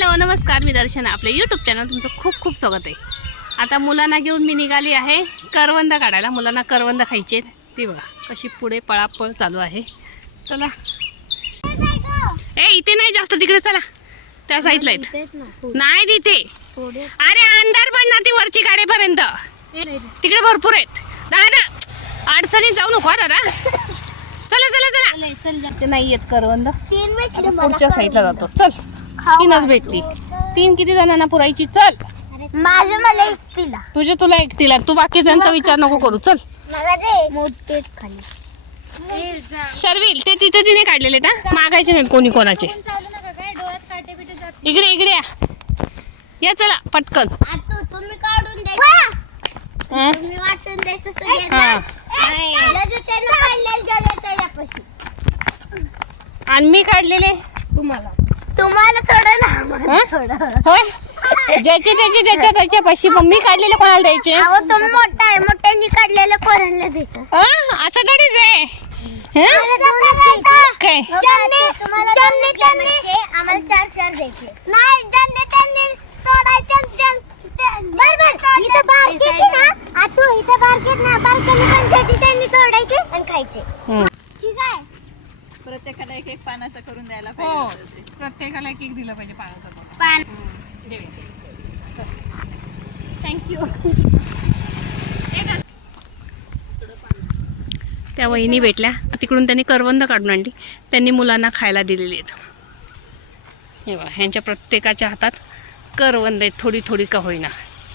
नमस्कार मी दर्शना. आपल्या YouTube channel तुमचं खूप खूप स्वागत आहे. आता मुलांना घेऊन मी निघाली आहे करवंद काढायला. मुलांना करवंद खायचे ती बघा कशी पुढे पळापळ चालू आहे. चला. ए इथे नाही जास्त तिकडे चला. त्या साईडला आहेत. नाही तिथे. अरे अंधार पडणार ती वरची काढेपर्यंत तिकडे भरपूर आहेत. दादा अडचणीत जाऊ नको दादा. चला चला चला. ते नाही आहेत करवंद. पुढच्या साईडला जातो. चल. तीनच भेटली. तीन किती जणांना पुरायची? चल. माझं मला एकटीला. तुझे तुला एकटीला. तू बाकीच्यांचा विचार नको करू. चल. शर्विल ते तिथे तिने काढलेले ना मागायचे नाहीत कोणी कोणाचे. इकडे इकडे या. या चला पटकन. तुम्ही काढून? तुम्ही वाटून द्यायचं आणि मी काढलेले? तुम्हाला. तुम्हाला थोडं ना हं? होय? ज्याचे त्याचे ज्याच्या त्याच्या पैसे पण मी काढलेले कोणाला द्यायचे? अहो तुम्ही मोठा आहे मोठ्यांनी काढलेलं देतो. हं? असं थोडीच आहे हं? काय? आम्हाला चार चार द्यायचे. नाही ज्यांनी त्यांनी तोडायचे इथं आहे ना? आतू इथं बारकेट ना? बारकाली पण ज्याची त्यांनी तोडायचे आणि खायचे. हं. प्रत्येकाला एक एक पानाचा करून द्यायला हो. पाहिजे प्रत्येकाला एक एक दिलं पाहिजे पाण्याचा पान. थँक्यू त्या वहिनी भेटल्या. तिकडून त्यांनी करवंद काढून आणली. त्यांनी मुलांना खायला दिलेली आहेत. हे बघा ह्यांच्या प्रत्येकाच्या हातात करवंद आहेत. थोडी थोडी का होईना.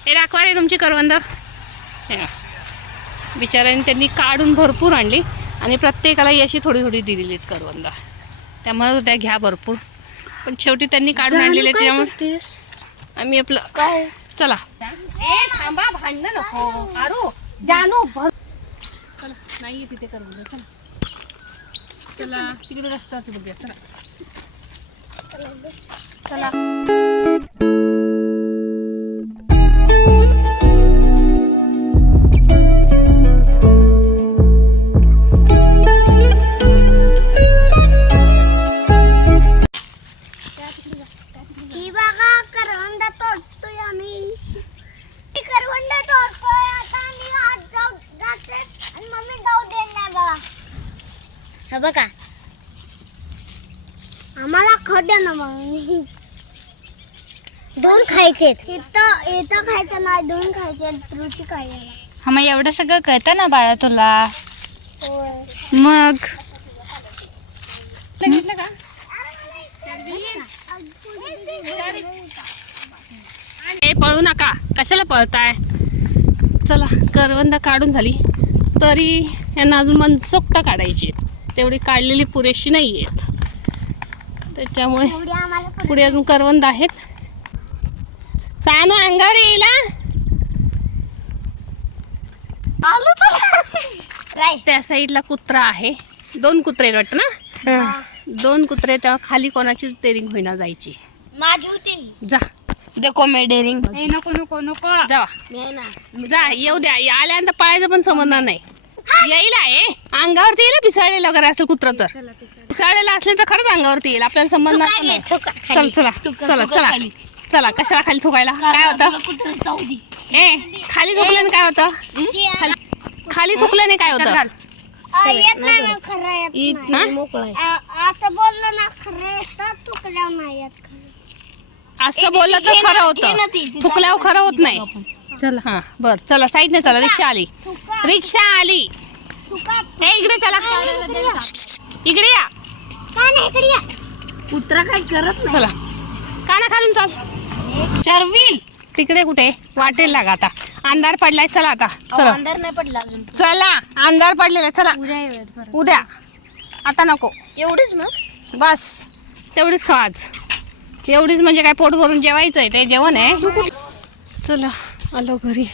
हे दाखवा रे तुमची करवंद. हे बघा. बिचाऱ्यांनी त्यांनी काढून भरपूर आणली. आणि प्रत्येकाला अशी थोडी थोडी दिलेली आहेत करवंद त्यामुळे त्या घ्या भरपूर. पण शेवटी त्यांनी काढून आणलेले त्यामुळे आम्ही आपलं चला. थांबा भांडण नको. आरू जानू भर चला नाहीये तिथे करून चला. चला तिकडे रस्ता बघूया चला. चला. हा बघा. आम्हाला खाऊ द्या ना मग दोन खायचे इथं इथं खायचं नाही दोन खायचे रुची खायला. हा मग एवढं सगळं कळतं ना बाळा तुला? मग? ए पळू नका. कशाला पळताय? चला करवंद काढून झाली. तरी यांना अजून मनसोक्त काढायची. तेवढी काढलेली पुरेशी नाही आहेत त्याच्यामुळे पुढे अजून करवंद आहेत. सानू अंगावर येईल त्या साईडला कुत्रा आहे. दोन कुत्रे वाटतं ना? दोन कुत्रे तेव्हा खाली कोणाचीच डेअरिंग होईना जायची. माझी होती. जा. देखो मी नको नको नको. ना जा येऊ द्या. या- आल्यानंतर पळायचं पण समजणार नाही. येईल आहे. अंगावरती येईल पिसाळलेलं वगैरे असेल कुत्र तर. पिसाळलेलं असलं तर खरंच अंगावरती येईल. आपल्याला पण नाही चल चला. चला चला. चला कशाला खाली थुकायला? काय होतं? ए खाली थुकल्याने काय होतं? खाली- थुकल्याने काय होतं? येत नाही ना खरं येत नाही. आ- असं बोललं ना खरं येतं तुकल्यावर नाही येत खरं. असं बोललं तर खरं होतं. थुकल्यावर खरं होत नाही. चला. हा बर चला साईडने चला रिक्षा आली. रिक्षा आली. ए इकडे चला. इकडे या. कुत्रा काय करत चला. काना खालून चाल. शर्विल. तिकडे कुठे? वाटेल लागा आता. अंधार पडलाय चला आता. चला. अंधार नाही पडला अजून. चला अंधार पडलेला चला. उद्या आता नको. एवढीच मग? बस. तेवढीच खा आज. एवढीच म्हणजे काय पोट भरून जेवायचं आहे ते जेवण आहे. चला आलो घरी.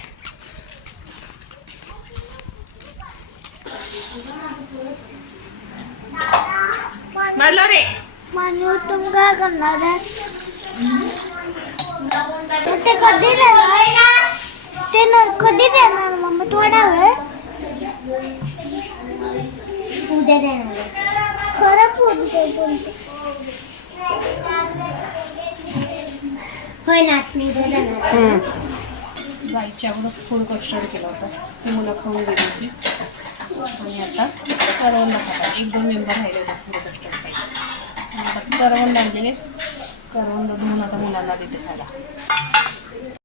वाढलो रे. मानू तुम काय करणार आहे? ते कधी देणार? ते न कधी देणार? मम्मी थोडा वेळ उद्या देणार. खरं उद्या बोलते. होय नाचणी जाणार गाईच्या अगोदर फूड कस्टर्ड केलं होतं. ती मुलं खाऊन गेली होती. आणि आता करवंदा खाता. एक दोन मेंबर राहिले होते फूड आता करवंद आणलेले करवंद धुवून आता मुलांना देते खायला.